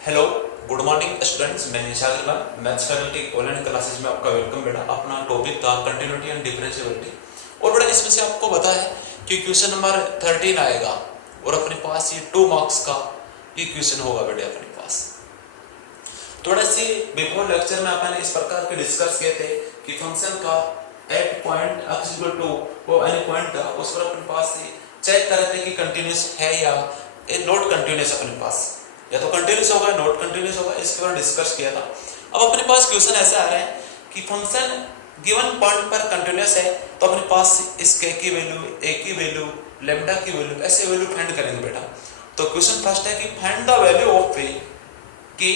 Hello, good morning students. मैं Nisha Agarwal, maths faculty online classes में आपका वेलकम। बेटा अपना टॉपिक था कंटिन्यूटी एंड डिफरेंशिएबिलिटी। और बेटा इसमें से आपको पता है कि क्वेश्चन नंबर 13 आएगा और अपने पास ये 2 मार्क्स का ये क्वेश्चन होगा बेटा अपने पास। थोड़ा सी बिफोर लेक्चर में अपन इस प्रकार के डिस्कस किए थे कि फंक्शन का at point x equal to वो एनी पॉइंट था, उस पर अपने पास चेक कर रहे थे कि कंटिन्यूस है या नॉट कंटिन्यूस अपने पास, या तो कंटिन्यूस होगा नॉट कंटिन्यूस होगा, इसके बारे में डिस्कस किया था। अब अपने पास क्वेश्चन ऐसा आ रहा है कि फंक्शन गिवन पॉइंट पर कंटिन्यूस है तो अपने पास इसके की वैल्यू, ए की वैल्यू, लैम्डा की वैल्यू, ऐसे वैल्यू फाइंड करेंगे बेटा। तो क्वेश्चन फर्स्ट है कि find the value of a कि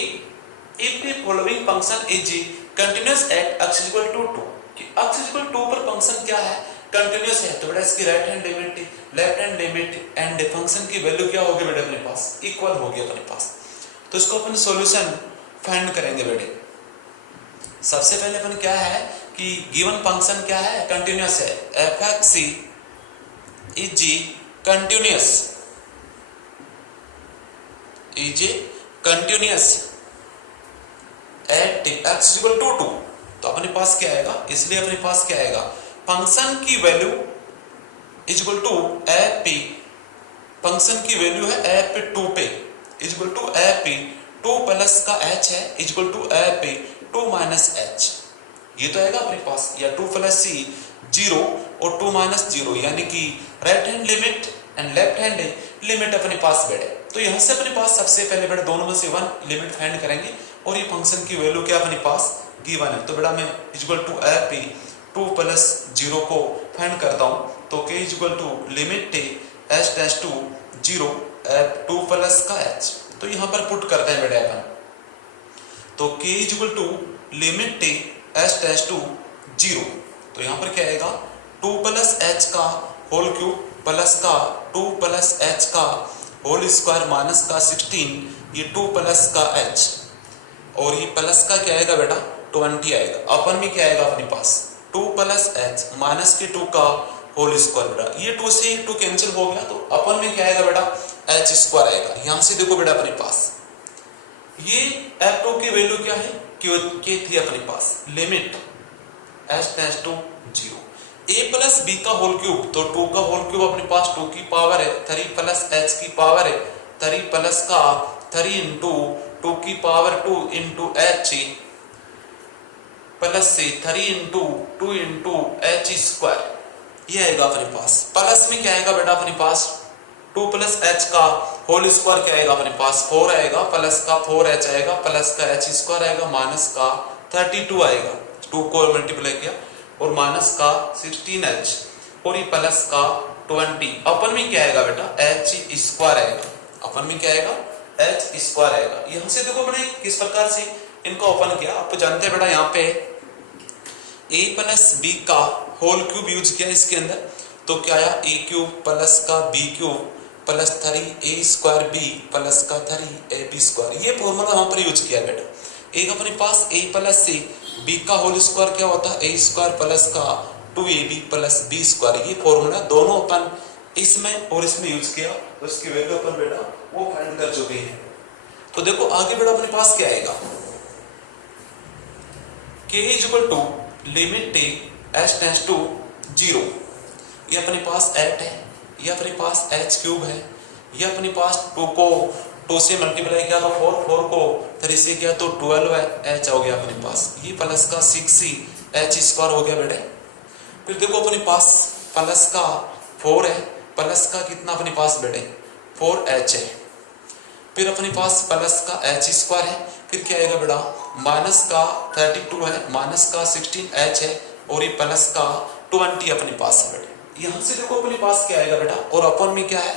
if the following function is continuous at x equal to 2, कि x इक्वल 2 पर फंक्शन क्या है, कंटिन्यूस है, तो बेटा इसकी right hand limit, left hand limit and function की वैल्यू क्या होगी बेटा अपने पास, इक्वल होगी अपने पास। तो इसको अपन सॉल्यूशन फाइंड करेंगे बेटे। सबसे पहले अपन क्या है कि गिवन फंक्शन क्या है, कंटिन्यूस है, fx is continuous, at x equal to 2। तो अपने पास क्या आएगा, इसलिए अपने पास क्या आएगा, फंक्शन की value is equal to f p, function की वैल्यू है एफ पे 2 पे, is equal to f p 2 plus का h है is equal to f p 2 minus h। ये तो आएगा अपने पास, या 2 प्लस सी 0 और 2 माइनस 0, यानी कि right hand limit and left hand limit अपने पास बैठे। तो यहां से अपने पास सबसे पहले बेटा दोनों में से 1 लिमिट फाइंड करेंगे और ये फंक्शन की वैल्यू क्या अपने पास गिवन है। तो बेटा मैं equal to f p 2 plus 0 को फाइंड करता हूं, तो k equal to limit h tends to 0 f 2 plus का एच। तो यहां पर पुट करते हैं बेटा अपन, तो k equal to limit h tends to 0, तो यहां पर क्या आएगा 2 प्लस एच का होल क्यूब प्लस का 2 प्लस एच का होल स्क्वायर माइनस का 16, ये 2 प्लस का एच और ये प्लस का क्या आएगा बेटा 20 आएगा। अपन में क्या आएगा अपने पास 2 प्लस एच माइनस के 2 का होल स्क्वायर बेटा, ये 2 से 2 कैंसिल हो गया, तो अपन में क्या आएगा बेटा एच स्क्वायर आएगा। यहां से देखो बेटा अपने पास ये f2 की वैल्यू क्या है, के थी अपने पास limit h tends to 0, a plus b का होल क्यूब, तो 2 का होल क्यूब अपने पास 2 की पावर है 3 प्लस h की पावर है 3 प्लस का 3 इंटू 2 की पावर 2 इंटू h प्लस से 3 इंटू 2 इंटू एच स्क्वायर, ये आएगा अपने पास। प्लस में क्या आएगा बेटा अपने पास 2 प्लस एच का होल स्क्वायर क्या आएगा अपने पास 4 आएगा, प्लस का 4h आएगा, प्लस का एच स्क्वायर आएगा, माइनस का 32 आएगा, 2 को मल्टीप्लाई किया और माइनस का 16h और ये प्लस का 20। अपन में क्या आएगा बेटा एच स्क्वायर आएगा, अपन में क्या आएगा एच स्क्वायर आएगा। यहां से देखो मैंने किस प्रकार से इनको ओपन किया, आपको जानते हैं बेटा यहाँ पे a प्लस बी का होल क्यूब यूज किया इसके अंदर, तो क्या आया a क्यूब प्लस का b cube plus 3a square b plus का 3ab स्क्वायर, ये फॉर्मूला वहां पर यूज किया बेटा। एक अपने पास a प्लस c b का होल स्क्वायर क्या होता है a स्क्वायर प्लस का 2ab प्लस b स्क्वायर, ये फॉर्मूला दोनों अपन इसमें और इसमें यूज किया, तो इसकी वैल्यू अपन बेटा वो फाइंड कर चुके हैं। तो देखो आगे बेटा अपने पास क्या आएगा, k equal to limit h tends to 0, ये अपने पास 8 है, ये अपने पास h क्यूब है, ये अपने पास 2 को 2 से मल्टीप्लाई किया तो 4, 4 को 3 से किया तो 12 है, h हो गया अपने पास, ये प्लस का 6 h स्क्वायर हो गया बेटे। फिर देखो अपने पास प्लस का 4 है, प्लस का कितना अपने पास बेटे 4h है, फिर अपने पास प्लस का h स्क्वायर है, फिर क्या आएगा बेटा माइनस का 32 है, माइनस का 16h है और ये प्लस का 20 अपने पास है बेटे। यहां से देखो अपने पास क्या आएगा बेटा, और अपन में क्या है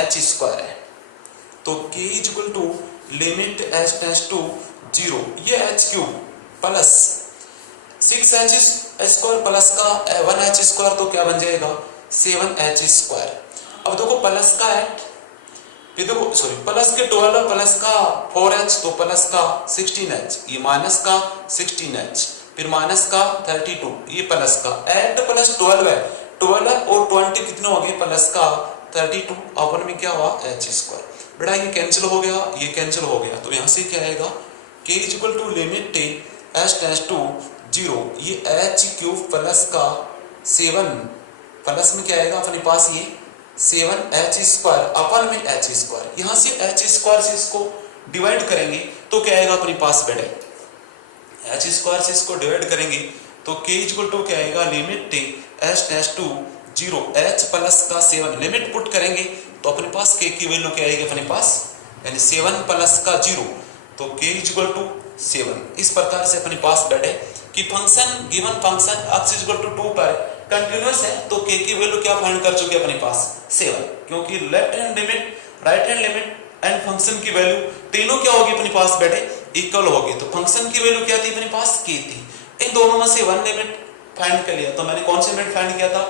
h स्क्वायर है, तो k equal to limit h tends to 0, ये h cube plus 6h square plus का 1h स्क्वायर, तो क्या बन जाएगा 7h स्क्वायर। अब देखो प्लस का 8, फिर देखो सॉरी प्लस के 12 प्लस का 4h, तो प्लस का 16h, ये माइनस का 16h, फिर माइनस का 32, ये प्लस का 8 प्लस 12 है, 12 और 20 कितने हो गए प्लस का 32 अपन में क्या हुआ एच स्क्वायर। बेटा ये कैंसिल हो गया, ये कैंसिल हो गया, तो यहाँ से क्या आएगा k equal to limit h tends to 0, ये एच क्यूब प्लस का 7 प्लस में क्या आएगा अपने पास ये 7h स्क्वायर अपन में h स्क्वायर। यहाँ से h स्क्वायर से इसको डिवाइड करेंगे तो क्या आएगा अपने पास बेटे h स्क्वायर से इसको डिवाइड करेंगे तो k इक्वल टू क्या आएगा limit h tends to 0 h plus का 7 लिमिट पुट करेंगे तो अपने पास k की वैल्यू क्या आएगी अपने पास यानी 7 प्लस का 0 तो k इक्वल टू 7। इस प्रकार से अपने पास बैठे कि function given function x equal to 2 पर कंटिन्यूअस है तो k की वैल्यू क्या फाइंड कर चुके अपने पास 7, क्योंकि left hand limit right hand limit and function की वैल्यू तीनों क्या होगी अपने पास बेटे इक्वल होगी। तो फंक्शन की वैल्यू क्या थी अपने पास k थी, इन दोनों में से वन लिमिट फाइंड कर लिया। तो मैंने कौन सी लिमिट फाइंड किया था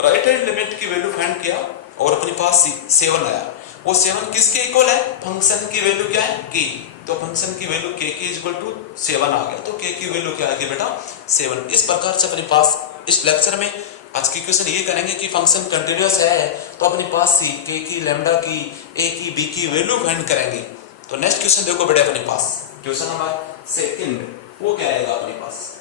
राइट हैंड लिमिट की वैल्यू फाइंड किया और अपने पास 7 आया। वो 7 किसके इक्वल है फंक्शन की वैल्यू क्या है k, तो फंक्शन की वैल्यू k की इक्वल टू 7 आ गया तो k की वैल्यू क्या आ गई बेटा 7। इस प्रकार से अपने पास इस लेक्चर में आज की क्वेश्चन ये करेंगे कि फंक्शन कंटीन्यूअस है तो अपने पास सी k की लैम्डा की a की b की वैल्यू फाइंड करेंगे। तो नेक्स्ट क्वेश्चन देखो बेटा अपने पास क्वेश्चन नंबर 2 वो क्या आएगा अपने पास।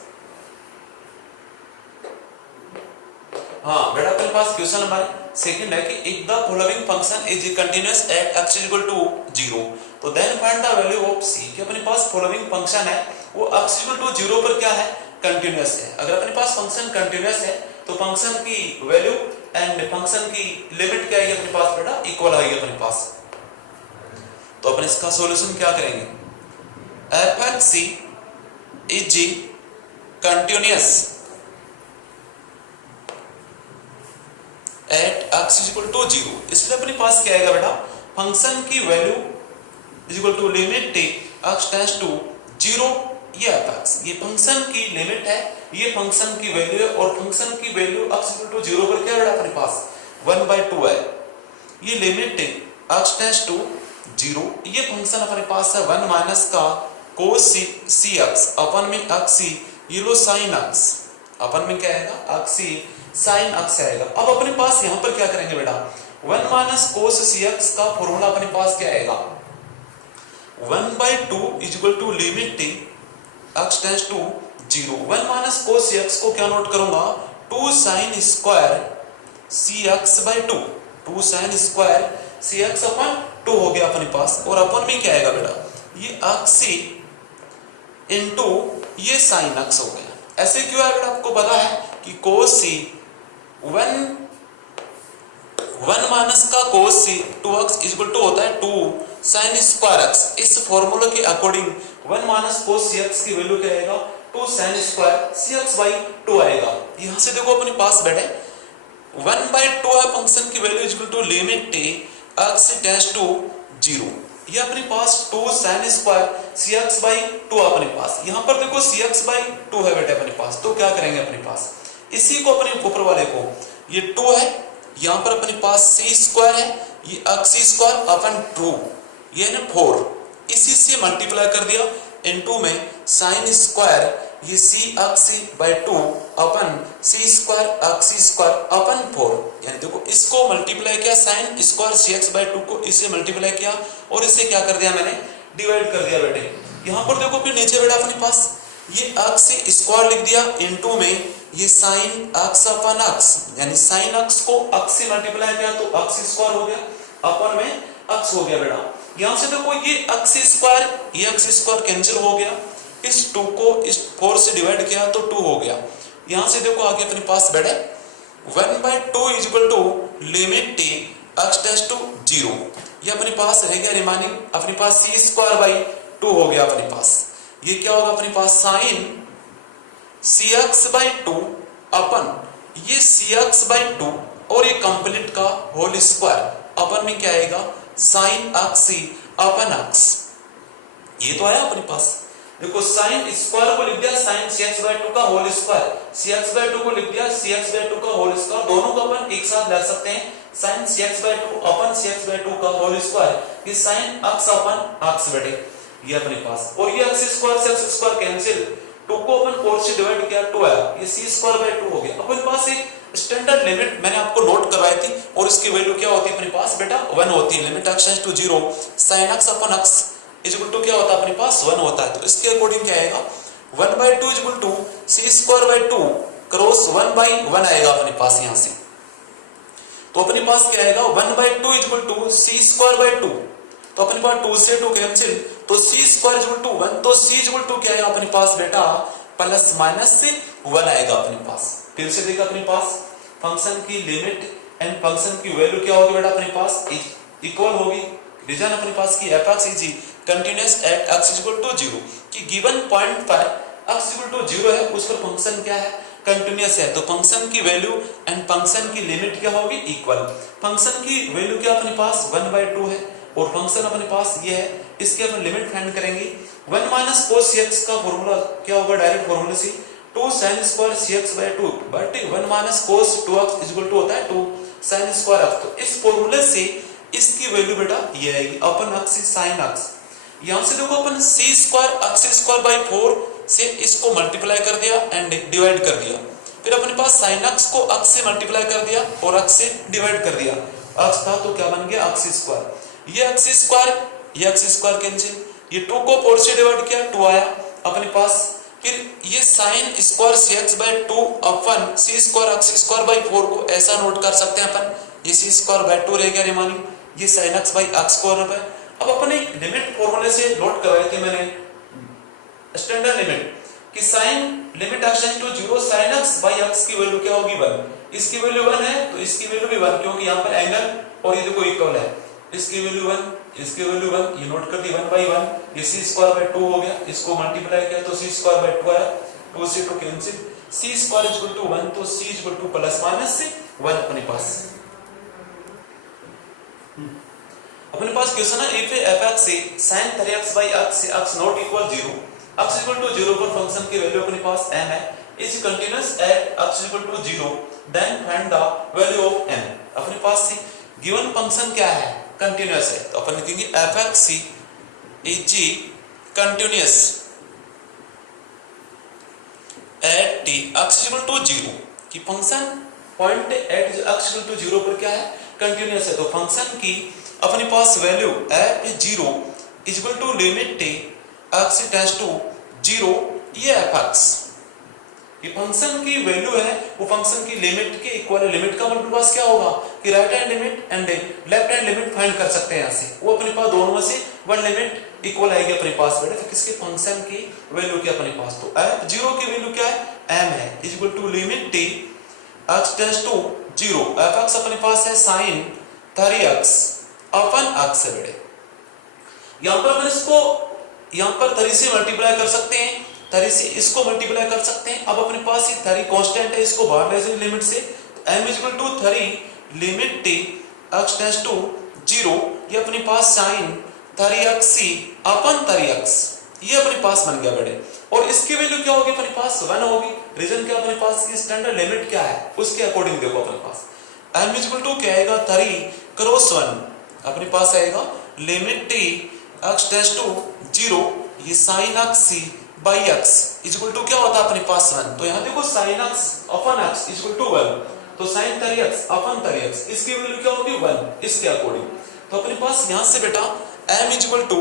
हाँ बेटा अपने पास क्वेश्चन नंबर 2 है कि if the following function is continuous at x equal to 0 तो then find the value of c। कि अपने पास फॉलोइंग फंक्शन है वो x इक्वल टू 0 पर क्या है कंटीन्यूअस है। अगर अपने पास फंक्शन कंटीन्यूअस है तो फंक्शन की वैल्यू एंड फंक्शन की लिमिट क्या है अपने पास बेटा इक्वल आएगी अपने पास। तो अपन इसका सॉल्यूशन क्या करेंगे f(c) is continuous at x equal to 0, इसलिए अपने पास क्या आएगा बेटा फंक्शन की value equal to limit x tends to 0 ये f(x) ये फंक्शन की लिमिट है, ये फंक्शन की वैल्यू है और फंक्शन की वैल्यू x इक्वल टू 0 पर क्या है अपने पास 1/2 है। ये लिमिट x टेंड्स टू 0 ये फंक्शन अपने पास है 1 माइनस का cos cx अपन में x ये लो sin x अपन में क्या आएगा x sin x आएगा। अब अपने पास यहाँ पर क्या करेंगे बेटा 1 माइनस cos cx का फॉर्मूला अपने पास क्या आएगा 1/2 equal to limit x tends to 0। 1 minus cos cx को क्या नोट करूंगा 2 sin square cx/2 2 sin square cx अपन 2 हो गया अपने पास और अपन में क्या आएगा बेटा ये x इनटू ये sin x हो गया। ऐसे क्यों है बेटा आपको पता है कि cos c 1 माइनस का cos c 2x equal to होता है 2 sin स्क्वायर x। इस फॉर्मूला के अकॉर्डिंग 1 माइनस cos cx की वैल्यू क्या आएगा 2 sin स्क्वायर cx/2 आएगा। यहां से देखो अपने पास बैठे 1/2 है फंक्शन की value equal to limit x tends to 0 ये अपने पास 2 sin स्क्वायर cx/2 अपने पास। यहां पर देखो cx/2 है बेटे अपने पास, तो क्या करेंगे अपने पास इसी को अपने ऊपर वाले को ये 2 है यहां पर अपने पास c स्क्वायर है ये x स्क्वायर अपन 2 ये ना 4 इसी से मल्टीप्लाई कर दिया इनटू में sin स्क्वायर ये cx/2 अपन c square x square upon 4 यानी देखो इसको मल्टीप्लाई किया sin स्क्वायर cx/2 को इससे मल्टीप्लाई किया और इससे क्या कर दिया मैंने डिवाइड कर दिया बेटे। यहां पर देखो फिर नीचे बेटा अपने पास ये x स्क्वायर लिख दिया इनटू में ये sin x अपन x यानी sin x को x से मल्टीप्लाई किया तो x स्क्वायर हो गया अपन में x हो गया बेटा। यहां से देखो ये x स्क्वायर कैंसिल हो गया, इस 2 को इस 4 से डिवाइड किया तो 2 हो गया। यहां से देखो आगे अपने पास बैठे 1/2 equal to limit x tends to 0 ये अपने पास रह गया रिमाइनिंग अपने पास c स्क्वायर/2 हो गया अपने पास। ये क्या होगा अपने पास sin cx/2 अपन ये cx/2 और ये कंप्लीट का होल स्क्वायर अपन में क्या आएगा sin x अपन x ये तो आया अपने पास। देखो sin स्क्वायर को लिख दिया sin cx/2 का होल स्क्वायर cx/2 को लिख दिया cx/2 का होल स्क्वायर दोनों को अपन एक साथ लिख सकते हैं sin cx/2 अपन cx/2 का होल स्क्वायर ये sin x अपन x बेटे ये अपने पास और ये x स्क्वायर से x स्क्वायर कैंसिल 2 को अपन 4 से डिवाइड किया 2 आया ये c स्क्वायर/2 हो गया। अपन पास एक स्टैंडर्ड लिमिट मैंने आपको नोट करवाई थी और इसकी वैल्यू क्या होती है अपने पास बेटा 1 होती है। Limit x tends to 0 sin x अपन x इज इक्वल टू क्या होता है अपने पास 1 होता है। तो इसके अकॉर्डिंग क्या आएगा 1/2 is equal to c²/2 cross 1/1 आएगा अपने पास यहां से। तो अपने पास क्या आएगा 1/2 इज इक्वल टू c²/2। तो अपने पास 2 से 2 कैंसिल तो c² इज इक्वल टू 1। तो c इज इक्वल टू क्या आएगा अपने पास बेटा प्लस माइनस से 1 आएगा अपने पास। फिर से देखा अपने पास फंक्शन की लिमिट एंड फंक्शन की वैल्यू क्या होगी बेटा अपने पास इक्वल होगी। रीजन अपने पास की f(x) is continuous at x is equal to 0 कि गिवन पॉइंट पर x इज इक्वल टू 0 है उस पर फंक्शन क्या है कंटीन्यूअस है। तो फंक्शन की वैल्यू एंड फंक्शन की लिमिट क्या होगी इक्वल। फंक्शन की वैल्यू क्या अपने पास 1/2 है और फंक्शन अपने पास ये है। इसके अपन लिमिट फाइंड करेंगे 1 माइनस cos cx का फॉर्मूला क्या होगा डायरेक्ट फॉर्मूले से 2 sin square cx/2 but 1 minus cos 2x is equal to होता है 2 sin स्क्वायर x। तो इस फॉर्मूले से इसकी वैल्यू बेटा ये आएगी अपन x sin x। यहां से देखो अपन c²x² 4 से इसको मल्टीप्लाई कर दिया एंड डिवाइड कर दिया। फिर अपने पास sin x को x से मल्टीप्लाई कर दिया और x से डिवाइड कर दिया। x था तो क्या बन गया x²। ये x² कैंसिल ये 2 को 4 से डिवाइड किया 2 आया अपने पास। फिर ये sin स्क्वायर cx/2 अपन c²x²/4 को ऐसा नोट कर सकते हैं अपन ये c²/2 रह गया रिमाइनिंग ये sin x/x को है। अब अपन एक लिमिट फॉर्मूले से नोट करवाई थी मैंने स्टैंडर्ड लिमिट कि sin limit x tends to 0 sin x/x की वैल्यू क्या होगी 1। इसकी वैल्यू 1 है तो इसकी वैल्यू भी 1 क्योंकि यहां पर एंगल और ये देखो इक्वल है। इसकी वैल्यू 1 इसकी वैल्यू 1 ये नोट कर दी 1/1 ये c²/2 हो गया। इसको मल्टीप्लाई किया तो c²/2 आया 2 से 2 cancel c² is equal to 1 तो c is equal two plus minus से 1 अपने पास। अपने पास क्वेश्चन है if f(x) से sin 3x/x से x not equal 0 x is equal to 0 पर फंक्शन की वैल्यू अपने पास m है is continuous at x is equal to 0 then find the value of m। अपने पास से गिवन फंक्शन क्या है कंटीन्यूअस है तो अपन लिखेंगे f(x) is continuous at t x is equal to 0 कि function point at x equal to 0 पर क्या है कंटीन्यूअस है। तो फंक्शन की अपने पास value f(0) is equal to limit x tends to 0 ये f(x) कि फंक्शन की वैल्यू है वो फंक्शन की लिमिट के इक्वल है। लिमिट का मतलब पास क्या होगा कि right hand limit and left hand limit find कर सकते हैं यहां से वो अपने पास दोनों में से वन लिमिट इक्वल आएगी अपने पास बेटा। तो किसके फंक्शन की वैल्यू क्या अपने पास तो f(0) की वैल्यू क्या है m है is equal to limit x tends to 0 f(x) अपने पास है sin 3x अपन x है बेटे। यहां पर अपन इसको यहां पर 3 से मल्टीप्लाई कर सकते हैं 3 से इसको मल्टीप्लाई कर सकते हैं। अब अपने पास ये 3 कांस्टेंट है इसको बाहर ले जाएंगे लिमिट से तो m is equal to 3 limit x tends to 0 ये अपने पास sin 3x अपन 3x ये अपने पास बन गया बेटे। और इसकी वैल्यू क्या होगी अपने पास 1 होगी। रीजन क्या अपने पास की स्टैंडर्ड लिमिट क्या है उसके अकॉर्डिंग देखो अपने पास m इज इक्वल टू क्या आएगा 3 क्रॉस 1 अपने पास आएगा लिमिट x टेंड्स टू 0 ये sin x/x is equal to क्या होता है अपने पास 1। तो यहां देखो sin x अपन x इज इक्वल टू 1 तो sin 3x अपन 3x इसकी वैल्यू क्या होगी 1 इसके अकॉर्डिंग। तो अपने पास यहां से बेटा m इज इक्वल टू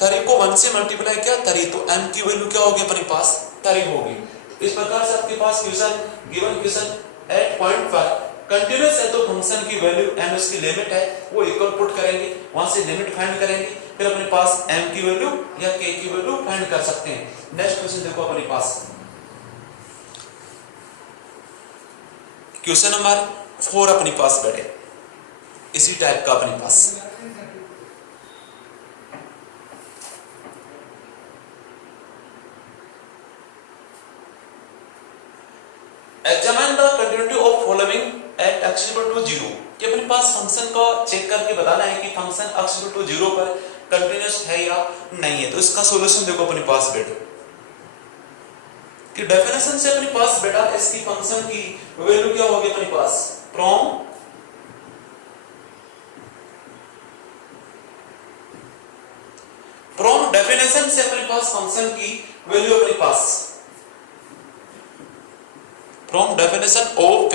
3 को 1 से मल्टीप्लाई किया 3 तो m की वैल्यू क्या होगी अपने पास 3 होगी। इस प्रकार से आपके पास question given question at point पर कंटीन्यूअस है तो फंक्शन की वैल्यू एंड उसकी लिमिट है वो इक्वल पुट करेंगे वहां से लिमिट फाइंड करेंगे फिर अपने पास m की वैल्यू या k की वैल्यू फाइंड कर सकते हैं। नेक्स्ट क्वेश्चन देखो अपने पास क्वेश्चन नंबर 4 अपने पास बैठे इसी टाइप का अपने पास examine the continuity of following at x equal to 0 कि अपने पास फंक्शन को चेक करके बताना है कि फंक्शन x इक्वल टू 0 पर कंटीन्यूअस है या नहीं है। तो इसका सॉल्यूशन देखो अपने पास बेटा कि डेफिनेशन से अपने पास बेटा इसकी फंक्शन की वैल्यू क्या होगी अपने पास फ्रॉम डेफिनेशन से अपने पास फंक्शन की वैल्यू अपने पास from definition of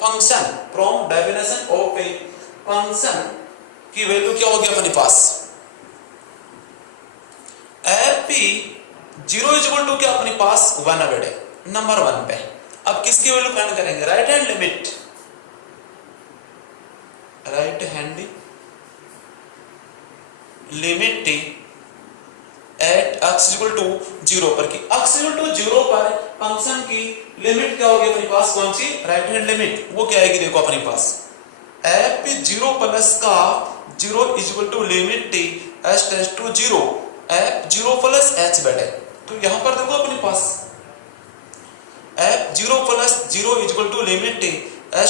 function from definition of a function की वैल्यू क्या होगी अपने पास f p zero equal to क्या अपने पास 1 बेटे नंबर 1 पे। अब किसकी वैल्यू फाइंड करेंगे right hand limit limit at x equal to 0 पर की x इक्वल टू 0 पर फंक्शन की लिमिट क्या होगी अपने पास कौन सी राइट हैंड लिमिट वो क्या आएगी देखो अपने पास f 0 प्लस का 0 equal to limit h tends to 0 f 0 plus h बेटे। तो यहां पर देखो अपने पास f 0 plus 0 equal to limit h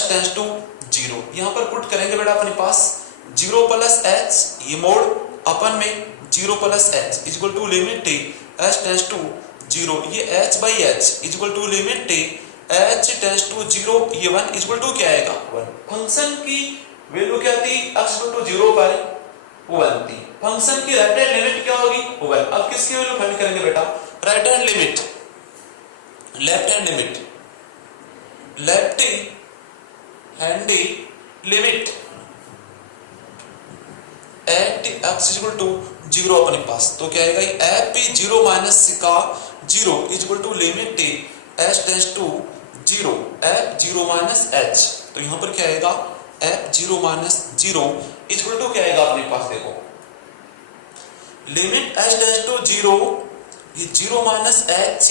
tends to 0 यहां पर पुट करेंगे बेटा अपने पास 0 प्लस h ये मोड अपन में 0 plus h equal to limit h tends to 0 ये h by h equal to limit h tends to 0 ये 1 इक्वल टू क्या आएगा 1। फंक्शन की वैल्यू क्या थी x इक्वल टू 0 पर 1 थी। फंक्शन की राइट हैंड लिमिट क्या होगी 1। अब किसकी वैल्यू फाइंड करेंगे बेटा right hand limit left hand limit at x equal to 0 अपने पास। तो क्या आएगा एफ पी 0 माइनस का 0 equal to limit h tends to 0 f 0 minus h। तो यहां पर क्या आएगा f 0 माइनस 0 इक्वल टू क्या आएगा अपने पास देखो लिमिट h टेंड्स टू 0 ये 0 माइनस h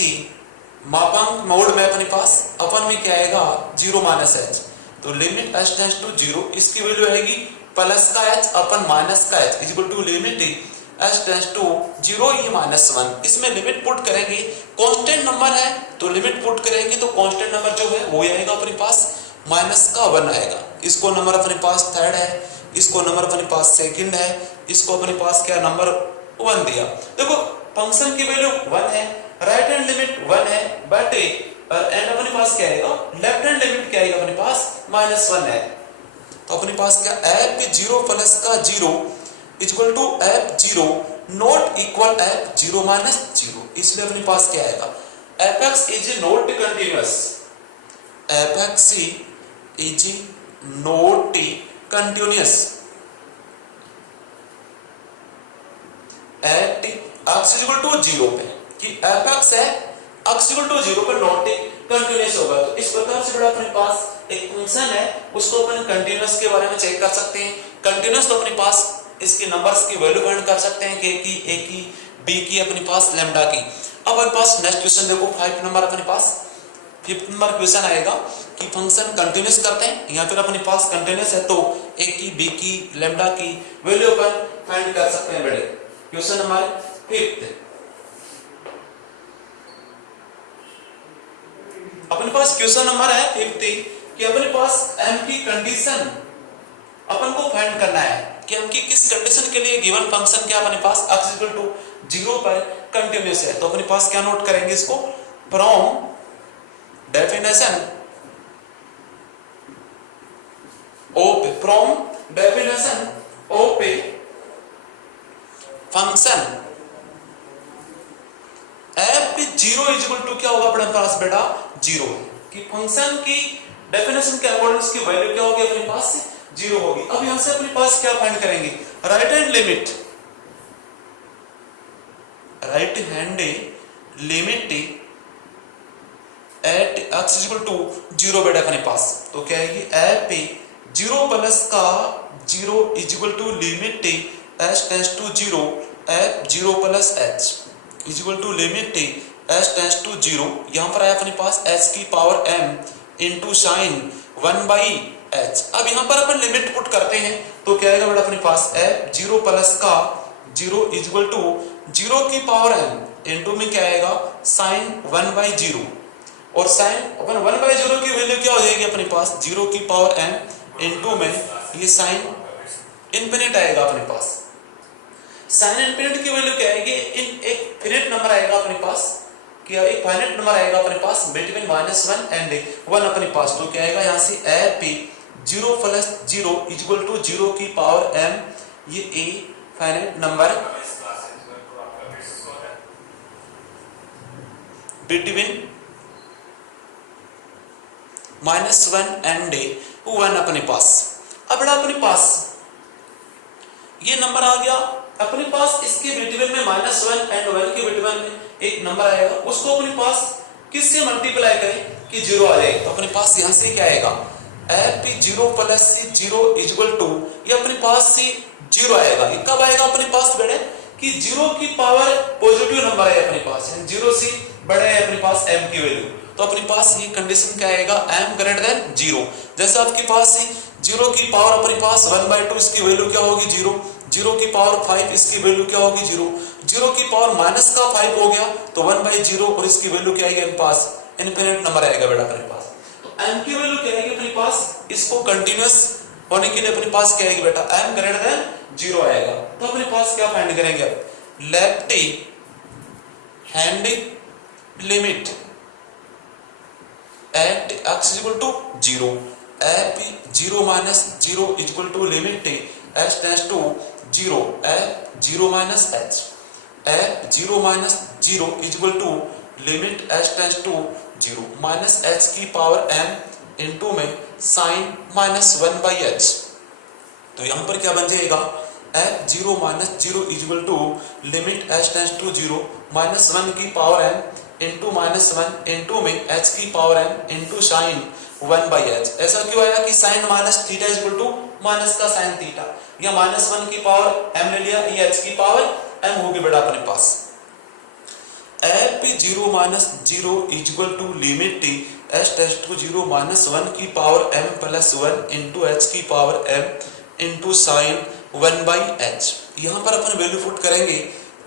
मापांक मोड में अपने पास अपन में क्या आएगा 0 माइनस h। तो लिमिट h टेंड्स टू 0 इसकी वैल्यू आएगी प्लस का h अपन माइनस का h equal to limit h tends to 0 ये माइनस 1। इसमें लिमिट पुट करेंगे कांस्टेंट नंबर है तो लिमिट पुट करेंगे तो कांस्टेंट नंबर जो है वो आएगा अपने पास माइनस का 1 आएगा। इसको नंबर अपने पास थर्ड है इसको नंबर अपने पास सेकंड है इसको अपने पास क्या नंबर 1 दिया। देखो फंक्शन की वैल्यू 1 है राइट हैंड लिमिट 1 है बट एंड अपने पास क्या आएगा लेफ्ट हैंड लिमिट क्या आएगा अपने पास माइनस 1 है। तो अपने पास क्या f 0 प्लस का 0 equal to f 0 not equal f 0 minus 0। इसलिए अपने पास क्या आएगा fx is not continuous fx is not continuous at x equal to 0 पे कि fx है x इक्वल टू 0 पर नॉट कंटीन्यूअस होगा। तो इस प्रकार से बड़ा अपने पास एक फंक्शन है उसको अपन कंटीन्यूअस के बारे में चेक कर सकते हैं। कंटीन्यूअस तो अपने पास इसके नंबर्स की वैल्यू फाइंड कर सकते हैं k की a की b की अपने पास लैम्डा की। अब अपने पास नेक्स्ट क्वेश्चन देखो 5 नंबर अपने पास 5th नंबर क्वेश्चन आएगा कि फंक्शन कंटीन्यूअस करते हैं या फिर अपने पास कंटीन्यूअस है तो a की b की लैम्डा की वैल्यू अपन फाइंड कर सकते हैं बेटे। क्वेश्चन नंबर 5th अपने पास क्वेश्चन नंबर है 5th कि अपने पास m की कंडीशन अपन को फाइंड करना है कि m की किस कंडीशन के लिए गिवन फंक्शन क्या अपने पास x इक्वल टू 0 पर कंटीन्यूअस है। तो अपने पास क्या नोट करेंगे इसको from definition of a function f 0 equal to क्या होगा अपने पास बेटा 0 कि फंक्शन की डेफिनेशन के अकॉर्डिंग इसकी वैल्यू क्या होगी अपने पास 0 होगी। अब यहां से अपने पास क्या फाइंड करेंगे right hand limit at x equal to 0 बेटा अपने पास। तो क्या है f 0 प्लस का 0 equal to limit h tends to 0 f 0 plus h equal to limit h tends to 0। यहां पर आया अपने पास h की power m into sine 1 by h। अब यहां पर अपन लिमिट पुट करते हैं तो क्या आएगा बेटा अपने पास f 0 प्लस का 0 इक्वल टू 0 की पावर m इनटू में क्या आएगा साइन 1 बाई 0 और साइन अपन 1 बाई 0 की वैल्यू क्या हो जाएगी अपने पास 0 की पावर m इनटू में ये साइन इनफिनिट आएगा अपने पास। साइन इनफिनिट की वैल्यू क्या आएगी एक फिनिट नंबर आएगा अपने पास क्या एक फाइनाइट नंबर आएगा अपने पास बिटवीन -1 एंड 1 अपने पास। तो क्या आएगा यहां से f 0 प्लस 0 इक्वल टू 0 की पावर m ये a finite number between -1 and 1 अपने पास। अब बेटा अपने पास ये नंबर आ गया अपने पास, इसके बिटवीन में -1 एंड 1 के बिटवीन में एक नंबर आएगा, उसको अपने पास किससे मल्टीप्लाई करें कि 0 आ जाएगा। तो अपने पास यहां से क्या आएगा, f0 + c0 = ये अपने पास से 0 आएगा। ये कब आएगा अपने पास बेटे कि 0 की पावर पॉजिटिव नंबर है अपने पास, 0 से बड़ा है अपने पास m की वैल्यू, तो अपने पास ये कंडीशन क्या आएगा, m > 0। जैसे आपके पास 0 की पावर अपने पास 1/2 इसकी वैल्यू क्या होगी 0, 0 की पावर 5 इसकी वैल्यू क्या होगी 0, 0 की पावर माइनस का 5 हो गया तो 1/0 और इसकी वैल्यू क्या आएगी अपने पास, इनफिनिट नंबर आएगा बेटा अपने पास। तो m की वैल्यू क्या आएगी अपने पास, इसको कंटीन्यूअस होने के लिए अपने पास क्या आएगी बेटा, m > 0 आएगा। तो अपने पास क्या फाइंड करेंगे अब, left hand limit at x = 0, f0 - 0 = limit h tends to 0, f0 - h, f0 - 0 = limit h tends to 0 minus h की पावर m इंटू में sin -1/h। तो यहां पर क्या बन जाएगा, f0 - 0 = limit h tends to 0 -1 की पावर m इंटू -1 इंटू में h की power m into sine 1/h। ऐसा क्यों आया कि sin -θ = माइनस का sin थीटा, या -1 की पावर m ले लिया, ये h की पावर m होगी बेटा अपने पास। f0 - 0 = limit h tends to 0 -1 की पावर m + 1 इंटू h की power m into sine 1/h। यहाँ पर अपन वैल्यू पुट करेंगे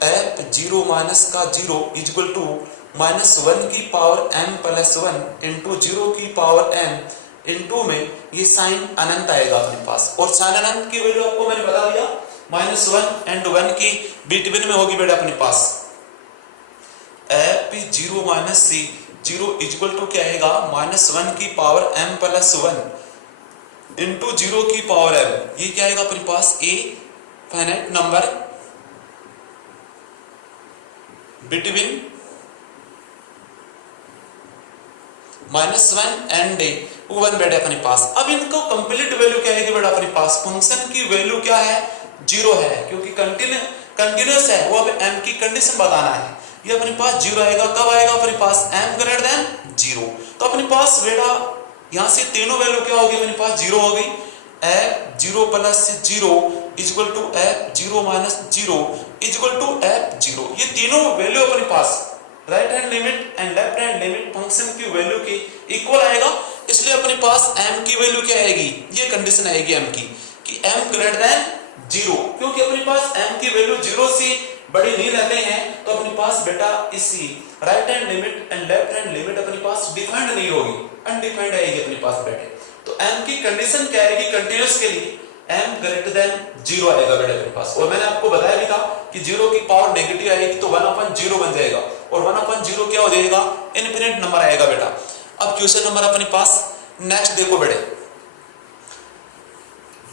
f0 - का 0 = -1 की पावर m + 1 इंटू 0 की पावर m इंटू में ये साइन अनंत आएगा अपने पास। और साइन अनंत की वैल्यू आपको मैंने बता दिया, -1 एंड 1 की बिटवीन में होगी बेटा अपने पास। f0 - c 0 = क्या आएगा, -1 की पावर m + 1 इंटू 0 की पावर m, ये क्या आएगा अपने पास, a finite number between -1 and 1 बेटा अपने पास। अब इनको कंप्लीट वैल्यू क्या आएगी बेटा अपने पास, फंक्शन की वैल्यू क्या है 0 है, क्योंकि कंटिन्यूअस है, वो अब m की कंडीशन बताना है, ये अपने पास 0 आएगा। कब आएगा अपने पास, m > 0। तो अपने पास बेटा यहां से तीनों वैल्यू क्या होगी अपने पास, 0 हो गई, f0 + 0 = f0 - 0 = f0। ये तीनों वैल्यू अपने पास right hand limit and left hand limit function की वैल्यू के इक्वल आएगा, इसलिए अपने पास m की वैल्यू क्या आएगी, ये कंडीशन आएगी m की कि m > 0, क्योंकि अपने पास m की वैल्यू 0 से बड़ी नहीं रहते हैं, तो अपने पास बेटा इसी right hand limit and left hand limit अपने पास डिफाइंड नहीं होगी, अनडिफाइंड आएगी अपने पास बेटे। तो m की कंडीशन क्या आएगी कंटीन्यूअस के लिए, m > 0 आएगा बेटा अपने पास। और मैंने आपको बताया भी था कि 0 की पावर नेगेटिव आएगी तो 1/0 बन जाएगा, और 1/0 क्या हो जाएगा, इनफिनिट नंबर आएगा बेटा। अब क्वेश्चन नंबर अपने पास नेक्स्ट देखो बेटे,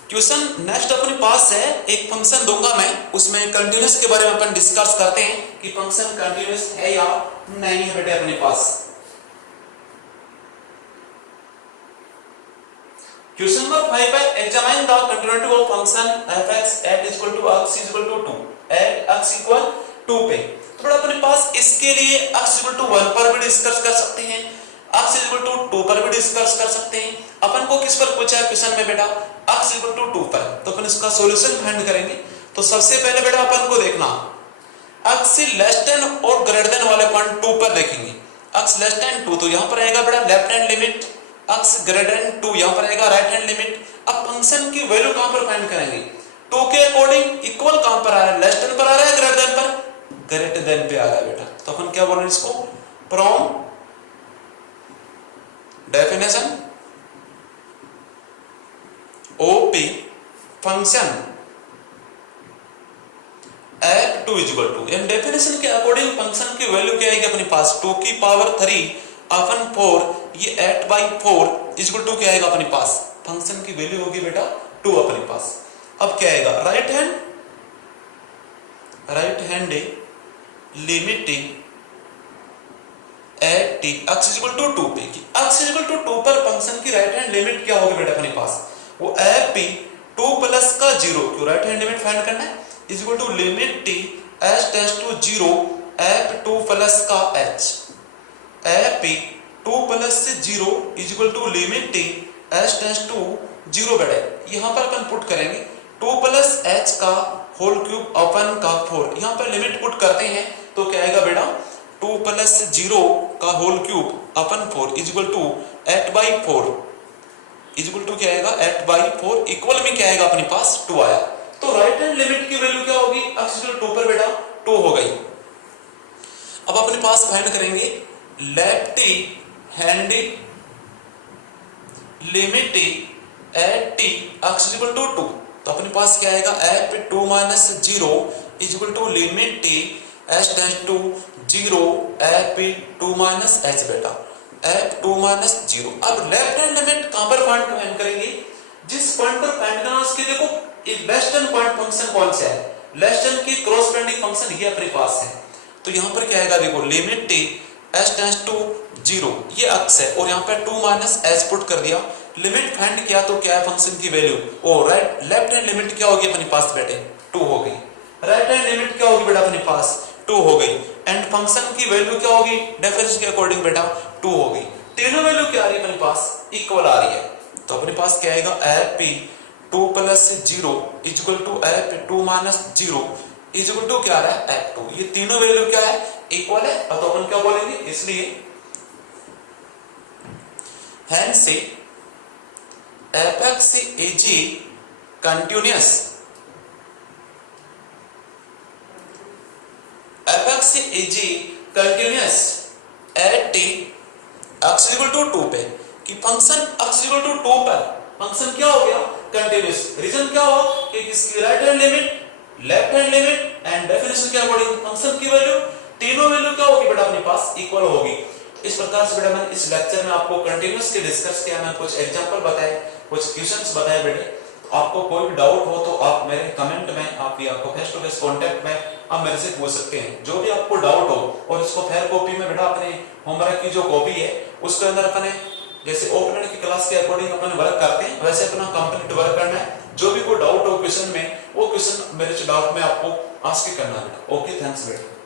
क्वेश्चन नेक्स्ट अपने पास है, एक फंक्शन दूंगा मैं, उसमें कंटीन्यूअस के बारे में अपन डिस्कस करते हैं कि फंक्शन कंटीन्यूअस है या नहीं है बेटे अपने पास। क्वेश्चन नंबर 5 है, examine the continuity of function f(x) at x = 2 at x = 2 पे। तो बेटा अपने पास इसके लिए x = 1 पर भी डिस्कस कर सकते हैं, x = 2 पर भी डिस्कस कर सकते हैं। अपन को किस पर पूछा है क्वेश्चन में बेटा, x = 2 पर, तो अपन इसका सॉल्यूशन फाइंड करेंगे। तो सबसे पहले बेटा अपन को देखना x < और ग्रेटर वाले पॉइंट 2 पर देखेंगे, x <2 तो यहां पर आएगा बेटा लेफ्ट हैंड लिमिट, x > 2 यहां पर आएगा राइट हैंड लिमिट। अब फंक्शन की वैल्यू कहां पर फाइंड करेंगे, 2 के अकॉर्डिंग इक्वल कहां पर आ रहा है, लेस देन पर आ रहा है ग्रेटर देन पर, ग्रेटर देन पे आ रहा है बेटा। तो अपन क्या बोल रहे हैं इसको, from definition OP function f2 = in definition के अकॉर्डिंग फंक्शन की वैल्यू क्या आएगी अपने पास, 2 की पावर 3 अपन 4, ये 8/4 = क्या आएगा अपने पास, फंक्शन की वैल्यू होगी बेटा 2 अपने पास। अब क्या आएगा, right hand limit at t x is equal to 2 पे कि x इज इक्वल टू 2 पर फंक्शन की राइट हैंड लिमिट क्या होगी बेटा अपने पास, वो एफ पी 2 प्लस का 0 क्यों राइट हैंड लिमिट फाइंड करना है, is equal to limit t h tends to 0 f 2 plus का h एफ पी 2 प्लस से 0 is equal to limit t h tends to 0 बेटा यहां पर अपन पुट करेंगे 2 प्लस h का होल क्यूब अपन का 4, यहां पर लिमिट पुट करते हैं तो क्या आएगा बेटा 2 प्लस 0 का होल क्यूब अपन 4 is equal to 8/4 is equal to क्या आएगा 8/4 इक्वल में क्या आएगा अपने पास 2 आया। तो राइट हैंड लिमिट की वैल्यू क्या होगी x इक्वल टू 2 पर बेटा 2 हो गई। अब अपने पास फाइंड करेंगे left hand limit at t x equal to 2, तो अपने पास क्या आएगा f 2 minus 0 is equal to limit t h tends to 0 f 2 minus h बेटा एफ 2 माइनस 0। अब लेफ्ट हैंड लिमिट कहां पर फाइंड करेंगे, जिस पॉइंट पर फाइंड करना उसके देखो लेस देन पॉइंट फंक्शन कौन सा है, लेस देन की कॉरस्पॉन्डिंग फंक्शन ये अपने पास है, तो यहां पर क्या आएगा देखो limit t h tends to 0 ये x है और यहां पर 2 माइनस h पुट कर दिया, लिमिट फाइंड किया तो क्या है फंक्शन की वैल्यू ओ राइट लेफ्ट हैंड लिमिट क्या होगी अपने पास बेटे 2 हो गई, राइट हैंड लिमिट क्या होगी बेटा अपने पास 2 हो गई एंड फंक्शन की वैल्यू क्या होगी डेफिनेशन के अकॉर्डिंग बेटा 2 हो गई। तीनों वैल्यू क्या आ रही है अपने पास इक्वल आ रही है, तो अपने पास क्या आएगा f p 2 plus 0 is equal to f 2 minus 0 is equal to क्या आ रहा है एफ 2, ये तीनों वैल्यू क्या है इक्वल है, तो अपन क्या बोलेंगे इसलिए hence fx is continuous, fx is continuous at t x equal to 2 पे कि फंक्शन x equal to 2 पर फंक्शन क्या हो गया कंटिन्यूअस, रीजन क्या हुआ कि इसकी right hand limit left hand limit and definition के अकॉर्डिंग फंक्शन की वैल्यू तीनों वैल्यू क्या होगी बेटा अपने पास इक्वल होगी। इस प्रकार से बेटा मैंने इस लेक्चर में आपको कंटिन्यूअस के डिस्कस किया, मैं कुछ एग्जांपल बताए कुछ क्वेश्चंस बताए बेटे, आपको कोई भी डाउट हो तो आप मेरे कमेंट में आप या आपको फेस टू फेस कांटेक्ट में आप मेरे से पूछ सकते हैं जो भी आपको डाउट हो, और इसको फेयर कॉपी में बेटा अपने होमवर्क की जो कॉपी है उसके अंदर अपने जैसे ओपनर की क्लास के अकॉर्डिंग अपन वर्क करते हैं वैसे अपना कंप्लीट वर्क करना है, जो भी कोई डाउट हो क्वेश्चन में वो क्वेश्चन मेरे से डाउट में आपको आस्क करना है। ओके थैंक्स बेटा।